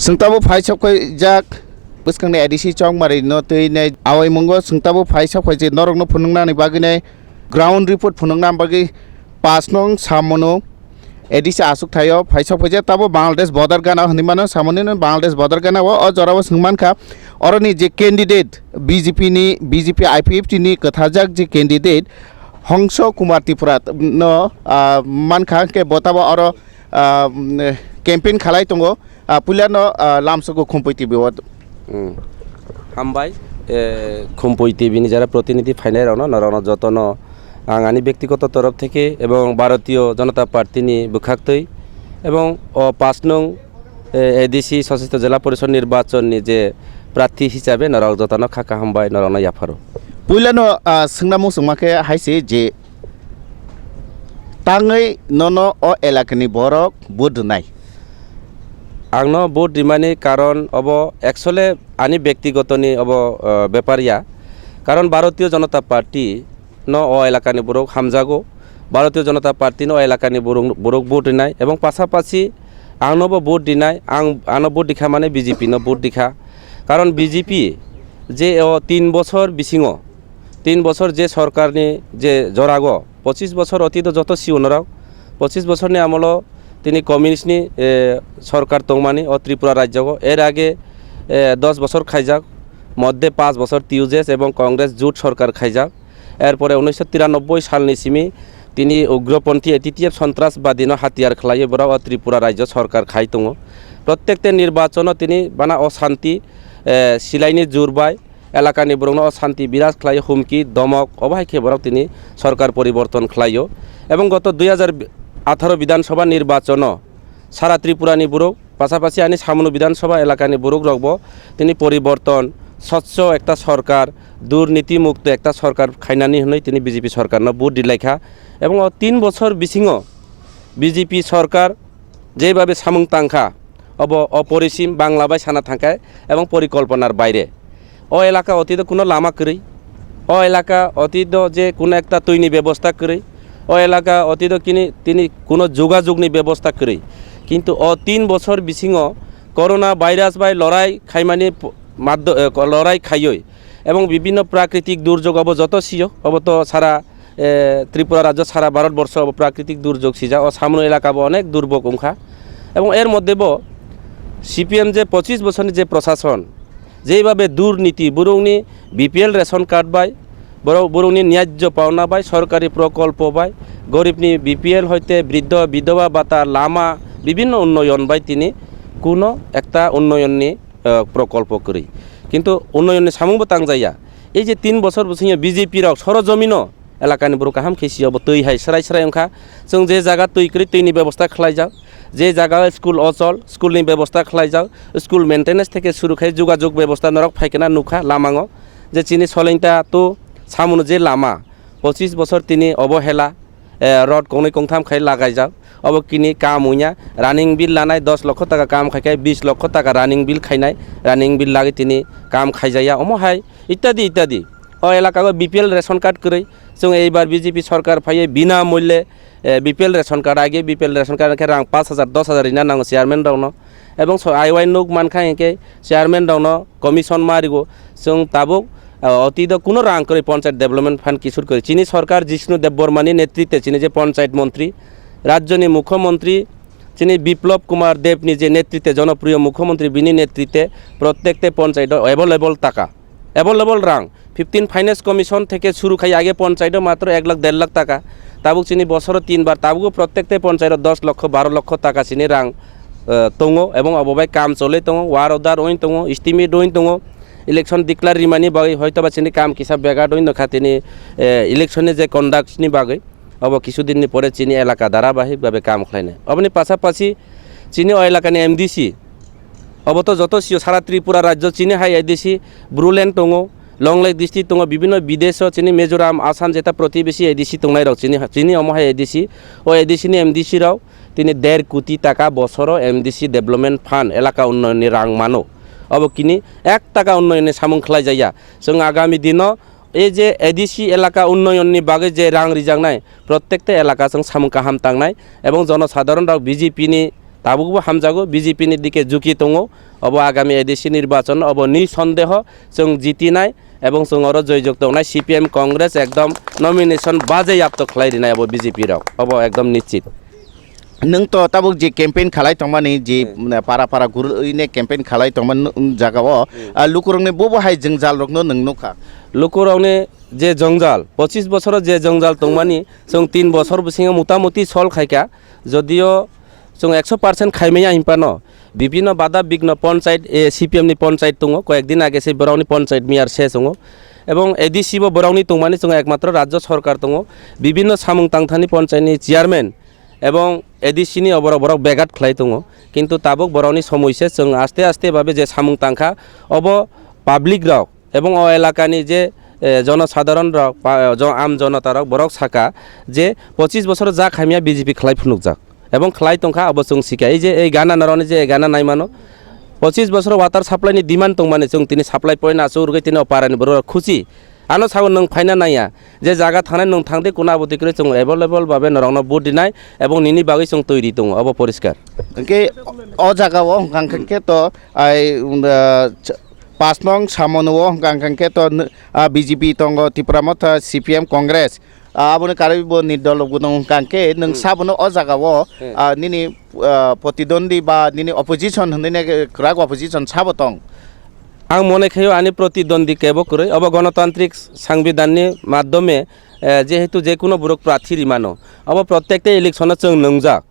Sengtabo phai chok koi jak buskang ne edisi chong mari no tei ne awai mongo sengtabo phai chok koi je norok no phunung na ni bagi ne ground report phunung na bagi pas nong Chhawmanu edisi asuk thayo phai chok je tabo Bangladesh border gana hni mano Chhawmanu ne Bangladesh border gana o jorabo singman kha oroni je candidate BJP IPFT ni kathajak je candidate Hangsha Kumar Tripura no mankha ke botabo oro campaign khalai tongo Pulano Lamsoko Kumpoy TV Hambai Kumpoy TV ni jara প্রতিনিধি final নরন যতন আঙানি ব্যক্তিগত তরফ থেকে এবং ভারতীয় জনতা party নি বুখাক্তই এবং 5 নং এডিসি সশস্ত্র জেলা পরিষদ নির্বাচন নি যে প্রার্থী হিসাবে নরক যতন খাকা হামবাই নরন ইয়াফারো Pulano Singnamu Sumake Haisi je Tangai nono o elakani borok budnai आंनो बहुत डिमानी कारण अब एक्चुअली आनी व्यक्तिगत नि अब बेपारिया कारण भारतीय जनता पार्टी न ओ एलाकानि बरक हामजागो भारतीय जनता पार्टी न एलाकानि बरक भोट दिनाय एवं पासापासि आंनोबो भोट दिनाय आंनो भोट दिखा माने बीजेपी न भोट दिखा कारण बीजेपी जे 3 বছর बिसिङो 3 বছর जे सरकारनि जे जरागो 25 বছর অতীত যত সিউনরাव 25 বছরनि আমলো তিনি কমিউনিস্টনি সরকার তংমানি ও ত্রিপুরা রাজ্যগো এর আগে 10 বছর খাইজাক মধ্যে 5 বছর টিউজেস এবং কংগ্রেস জোট সরকার খাইজাক এরপরে 1993 সালনি সিমি তিনি উগ্রপন্থী এটিটিএফ সন্ত্রাসবাদী ন হাতিয়ার খলাইয়ে বড় ত্রিপুরা রাজ্য সরকার খাইতং প্রত্যেকটা নির্বাচন তিনি বানা অশান্তি সিলাইনি জোরবাই এলাকানি বরং অশান্তি বিরাজ খলাইয়ে হুমকি দমক অবাইকে বড় তিনি সরকার পরিবর্তন খলাইও এবং গত 2018 বিধানসভা নির্বাচন সারা ত্রিপুরানি বুরুক পাশাপাশি আনি সামনু বিধানসভা এলাকানি বুরুক রকব তিনি পরিবর্তন স্বচ্ছ একটা সরকার দুর্নীতি মুক্ত একটা সরকার খাইনানি হই তিনি বিজেপি সরকার না ভোট দিলাইখা এবং 3 বছর বিসিङ বিজেপি সরকার যেভাবে সামুং তাংখা অপরিসীম বাংলা বাই সানা থাকায় এবং পরিকল্পনার বাইরে ও এলাকা অতীত কোনো লামা করি ও এলাকা অতীত যে কোনো একটা তৈরি ব্যবস্থা করি ও এলাকা অতীত তিনি কোনো যোগাযোগনি ব্যবস্থা করি কিন্তু 3 বছর বিসিङ করোনা ভাইরাস বাই লড়াই খাইমানি লড়াই খাইয় এবং বিভিন্ন প্রাকৃতিক দুর্যোগ অব যত সিও অব তো সারা ত্রিপুরা রাজ্য সারা ভারতবর্ষ অব প্রাকৃতিক দুর্যোগ সিজা ও সামনে এলাকা অনেক দুর্ভোগ উংখা এবং এর মধ্যে সিপিএম যে 25 বছরের যে প্রশাসন যেভাবে দুর্নীতি বরংনি বিপিএল রেশন কার্ড বাই বরংনি ন্যায্য পাওনা বাই সরকারি প্রকল্প বাই গরিবনি বিপিএল হইতে বৃদ্ধ বিধবা ভাতা লামা বিভিন্ন উন্নয়ন বাই তিনি কোনো একটা উন্নয়ননি প্রকল্প করি কিন্তু উন্নয়নে সামুংবো তাংজাইয়া এই যে 3 বছর বসিয়ে বিজেপির সরজমিন এলাকানি বড় কাহাম খেসি অব তৈ হাই সরাই সরাই ওখা जों যে জায়গা তৈ করি তৈনি ব্যবস্থা খালাই যাও যে জায়গা স্কুল অচল স্কুলনি ব্যবস্থা খালাই যাও স্কুল মেইনটেনেন্স থেকে শুরু খাই যোগাযোগ ব্যবস্থা নরক ফাইকেনা নুখা লামাঙ যে চিনি সলেইতা তো সামুনো যে লামা 25 বছর তিনি অবহেলা রড কংनै কংথাম খাই লাগাই যাও অব কিনি কাম উইয়া রানিং বিল লানাই 10 লক্ষ টাকা কাম খাইকাই 20 লক্ষ টাকা রানিং বিল খাইনাই রানিং বিল লাগি তিনি কাম খাইজাইয়া অমহাই ইত্যাদি ইত্যাদি ও এলাকা বিপিএল রেশন কার্ড করি जों এইবার বিজেপি সরকার ফাইয়ে বিনা মূল্যে বিপিএল রেশন কার্ড আগে বিপিএল রেশন কার্ড রাং 5000 10000 ইনা নাও চেয়ারম্যান রাউন এবং আইওয়াই নুক মানখা একে চেয়ারম্যান রাউন কমিশন মারিগো जों তাবুক অতীত কোনো রাং করে পঞ্চায়েত ডেভেলপমেন্ট ফান্ড কিশোর করে চীনি সরকার জিষ্ণু দেববর্মানি নেতৃত্বে চীনি যে পঞ্চায়েত মন্ত্রী রাজ্যনি মুখ্যমন্ত্রী চীনি বিপ্লব কুমার দেবনি যে নেতৃত্বে জনপ্রিয় মুখ্যমন্ত্রী বিনি নেতৃত্বে প্রত্যেকটা পঞ্চায়েত অ্যাভেলেবল রাং 15 ফাইন্যান্স কমিশন থেকে শুরু খাই আগে পঞ্চায়েত মাত্র 1 লাখ 1.5 লাখ টাকা তাবুক চিনি বছর 3 বার তাবুক প্রত্যেকটা পঞ্চায়েত 10 লক্ষ 12 লক্ষ টাকা চিনি রাং তঙ্গো এবং অববাই কাম চলে তঙ্গো ওয়ার অর্ডার ওইন তঙ্গো এস্টিমেট ওইন তঙ্গো ইলেকশন ডিক্লার রিমানি বাগৈ হয়তো বা চিনি কাম কিসা বেগা দইন নখা তিনি ইলেকশনে যে কন্ডাক্টনি বাগৈ অব কিছুদিন পরে চিনি এলাকা ধারাবাহিকভাবে কাম খাইনে অবনি পাশাপাশি চিনি ও এলাকানি এমডিসি অব তো যত সিও সারা ত্রিপুরা রাজ্য চিনি হাই এডিসি ব্রুল্যান্ড তঙ্গো লংলাই ডিস্ট্রিক্ট তঙ্গো বিভিন্ন বিদেশ চিনি মিজোরাম আসাম যেটা প্রতিবেশী এডিসি তংনাই রাও চিনি অমহাই এডিসি ও এডিসিনি এমডিসি রাও তিনি 1.5 কোটি টাকা বছর এমডিসি ডেভেলপমেন্ট ফান্ড এলাকা উন্নয়নে রাং মানো অব কিনি 1 টাকা উন্নয়নে সামুং খালাই যাইয়া जों আগামী দিন এই যে এডিসি এলাকা উন্নয়ননি বাগে যে রাং রিজাংনাই প্রত্যেকটা এলাকা जों সামুং কাহাম তাংনাই এবং জনসাধারণ রাও বিজেপিনি তাবুকবো হামজাগো বিজেপিনি দিকে ঝুঁকি দङ अब आगामी एडिसि निर्वाचन अब निसन्देह जों जितिनाय एवं जों आरो जयजुक्त होनाय CPM कांग्रेस एकदम नमिनेशन बाजेयाप्त खालायनाय अब BJP राव अब एकदम निश्चित नों तो ताबुक जे कैंपेन खालाय तंमानि जे पारा पारा गुरुइने कैंपेन खालाय तंमान जागाव लुकुरंने बबो हाय जंजाल रखनो नों नखा लुकुरावने जे जंजाल 25 बছर जे जंजाल तंमानि जों 3 बছर बिसिङाव मुतामुति सल खायका जदियो जों 100% खायमेया हिंपानो विभिन्न बादा बिघ्न पंचायत CPM नि पंचायत दङ कयेकदिन आगे से बरावनि पंचायत मियार शेष दङ एवं एडिसि बो बरावनि तंमानि जों एकमात्र राज्य सरकार दङ विभिन्न सामुं तांथानि पंचायतनि चेयारमैन एवं एडिसिनि अबर बेगाट खालाय दङ किन्तु ताबुक बरावनि समयसे जों आस्ते आस्ते भाबे जे सामुं तांखा अब पाब्लिक राव एवं अ एलाकानि जे जनसाधारण राव आम जनता राव बरक साका जे 25 बছर जा खामिया BJP खालाय फुनुकजाक एवं खालाय तंखा अब जों सिकाय जे ए गाना नारनि जे गाना नायमानो 25 बছर वाटार साप्लाइनि डिमान्ड दंमाने जों तिनि साप्लाइ पॉइन्ट आसुरगै तिनि अपारानि बर खुसि आनो सागो नों फायना नाया जे जागा थानाय नों थांदे कोना बतिक्रे जों एभेलेबल भाबे नरावनो बुट दिनाय एवं निनि बागै जों तैरि दङ अब परिष्कार के अ जागाव गांखंके तो आइ 5 नং सामनु गांखंके तो BJP तंग त्रिपुरा मथ CPM कांग्रेस आबोनो कारिबो निदल गुदं कांके नों साबनो अ जागाव निनि प्रतिद्वंदी बा निनि अपोजिशन हनने क्राग अपोजिशन साबतंग आं मने खायो आनि प्रतिद्वंदी केबो करे अब गणतांत्रिक संविधाननि माध्यमे जेहेतु जे कोनो बुरक प्रार्थी रिमानो अब प्रत्येकटे इलेक्शन जों नंजाक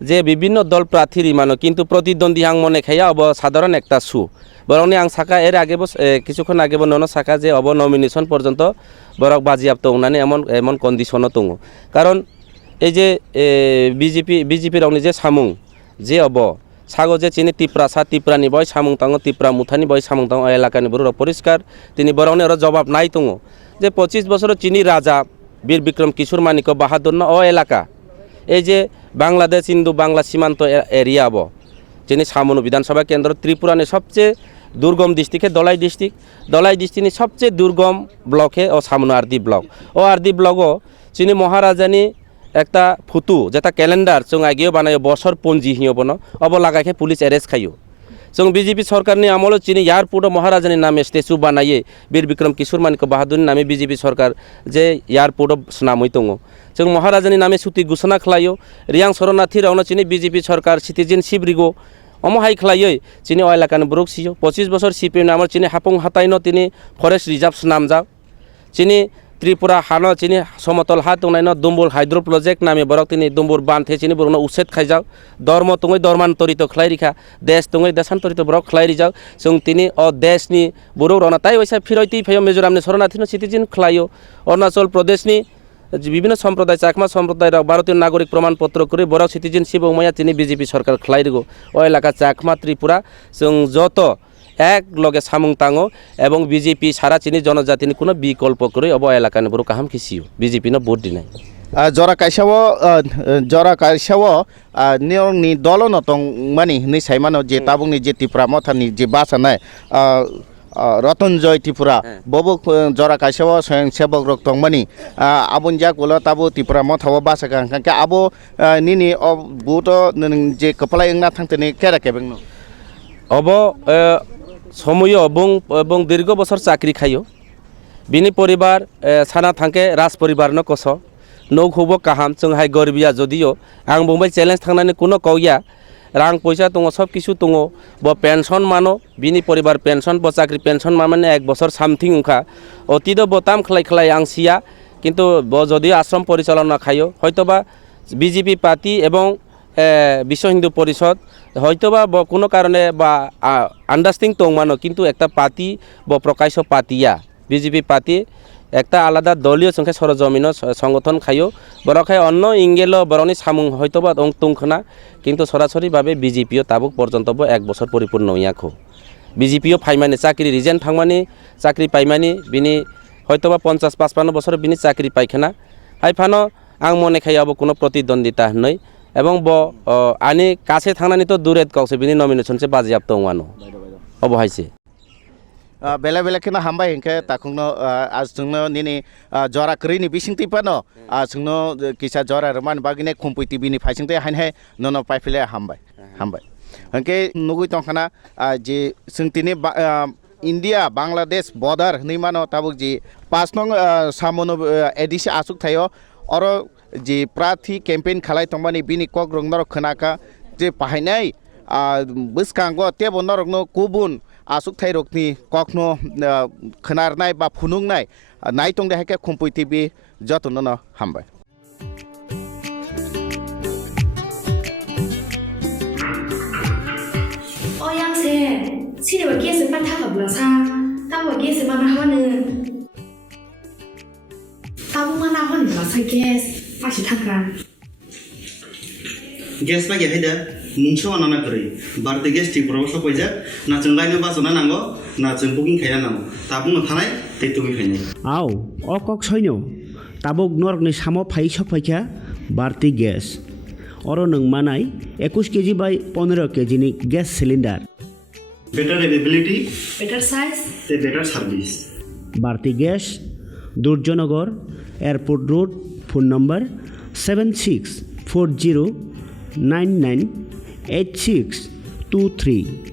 जे विभिन्न दल प्रार्थी रिमानो किन्तु प्रतिद्वंदी आं मने खायो अब साधारण एकटा सु बरंनि आं साका एर आगेबो किछुखन आगेबो ननो साका जे अब नमिनेशन पर्यन्त बरक बाजियाप्त होनानै एमन कन्डिशन दङ कारण ए जे BJP रावनि जे सामुं जे अब सागो जे चिनि त्रिपुरा सा त्रिपुरानि बय सामुं ताङो त्रिपुरा मुथानि बय सामुं ताङो एलाकानि बरु परिष्कार तिनि बरावनि आरो जवाब नाय दङ जे 25 बছर चिनि राजा वीर विक्रम किशोर मानिक बाहादुर न अ एलाका ए जे बांग्लादेश हिंदू बांग्ला सीमांत एरिया अब चिनि छामनु विधानसभा केंद्र त्रिपुरानि सबसे दुर्गम डिस्ट्रिक्ट है दलाई डिस्ट्रिक्टनि सबसे दुर्गम ब्लक है और छामनु आरदी ब्लक ओ आरदी ब्लक चिनि महाराजानि एकटा फुटु जेटा कैलेंडार जों आगेयो बानायो बसर पन्जी हियो बनो अब लागाखे पुलिस एरेस्ट खायो जों BJP सरकारनि आमल चिनि एयारपोर्ट महाराजानि नामे स्टेचु बानायो वीर विक्रम किशोर मानिक बाहादुरनि नामे BJP सरकार जे एयारपोर्ट सुनामै दङ जों महाराजानि नामे सुति घोषणा खालायो रियां शरणार्थी रावनो चिनि BJP सरकार सिटिजेनशिप रिगो अमहाय खालायो चिनि एलाकानि ब्रक सियो 25 बছर CPM नामर चिनि हापं हाताइनो तिनि फरेस्ट रिजर्व नामजाक चिनि त्रिपुरा हानो चिनि समतल हा दंनायनो दुम्बुर हाइड्रो प्रोजेक्ट नामे बरक तिनि दुम्बुर बान्थे चिनि बरनो उसेट खायजाक धर्म तङै धर्मान्तरित खालायरिखा देश तङै देशान्तरित बरक खालायरिजाक जों तिनि अ देशनि बरौ रना ताइ वैसा फिरयति फयो मिजोरामनि शरणार्थीनो सिटिजेन खालायो अरुणाचल प्रदेशनि विभिन्न सम्प्रदाय चाकमा सम्प्रदाय भारतीय नागरिक प्रमाणपत्र करे बरक सिटिजेनशिप उमाया तिनि BJP सरकार खालायरिगो अ एलाका चाकमा त्रिपुरा जों जत एक लगे सामुं ताङो एवं BJP सारा चिनि जनजातिनि कोनो विकल्प करे अब एलाकानि बरु काहाम खिसियो BJP न भोट दिनाय जरा काइसाव नि दल न तंग मानि नि साइमानो जे ताबुंनि जे त्रिपुरा मथानि जे बासानाय रतनजय त्रिपुरा बबो जरा काइसाव स्वयं सेवक रक तंगमानि आबुन जा गोला ताबो त्रिपुरा मथाव बासा कांका आबो निनि बुट जे कपलाय ना थांतनि केरा केबेंनो अब समय बं दीर्घ बছर चाकरी खायो बिनि परिवार साना थांके राज परिवार न कस नौखौबो काहाम जोंहाय गरबिया जदियो आं बुंबाय चेलेंज थांनानै कुनो कौया रां पैसा दङ सब किछु दङ ब पेन्सन मानो बिनि परिवार पेन्सन ब चाकरी पेन्सन माने 1 বছর सामथिं उखा अतिद बताम खालाय आं सिया किन्तु ब जदियो आश्रम परिचालना खायो हयतोबा BJP पार्टी एवं विश्व हिंदू परिषद हयतोबा कोनो कारणे बा आन्डारस्टिंग दंमानो किन्तु एकटा पार्टी ब प्रकाश पार्टिया BJP पार्टी एकटा आलादा दलीय संख्या सरजमिन संगठन खायो बरखाय अन्न इंगेल बरनि सामुं हयतोबा तंखना किन्तु सरासरि भाबे BJP ताबुक पर्यन्तबो 1 বছর परिपूर्ण नयाखो BJP फाइमानि चाकरी रिजेन थांमानि चाकरी पाइमानि बिनि हयतोबा 50-55 বছর बिनि चाकरी पाइखाना हाइफानो आं मने खायो अब कोनो प्रतिद्वंदिता नै एवं ब आनि कासे थांनानै तो दुरेत गावसे बिनि नमिनेशन से बाजियाप्त वानो अब हाइसे बेला बेला केना हामबाय हिंखे ताखुंनो आज जोंनो निनि जरा क्रिनि बिसिंति पानो आज जोंनो किसा जरा रमान बागिने खुमपैति बिनि फाइसिंते हाइनहे ननो पाइफिले हामबाय hangke nugui tongkhana je singtini India Bangladesh border ni mano tabuk ji 5 nong Chhawmanu ADC asuk thayo oro ji prathi campaign khalai tongmani bini kok rong norok khanaka je pahainai bwskango tebo norokno kubun asuk thairokni kokno khanarnai ba phunungnai naitong de hake Khumui TV jotono no hambai. Yang se sini bagi sepan tak berasa, tak bagi sepan apa ne? Tahu mana apa ne berasa gas, pasti takkan. Gas bagi ada, mungkin mana nak kiri. Berarti gas Tripura basa pojak, nak cengkai basa na nanggo, nak cengpuking kaya nanggo. Tabung ngethanai, itu kaya. Aw, okok soinyo, tabuk norok ni samo phai sophaikha, berarti gas. Oro nang manai 21 kg by 15 kg ni gas cylinder. Better availability, Better size, better service. Bharti Gas, Durjanagar, Airport Road, phone number 7640998623.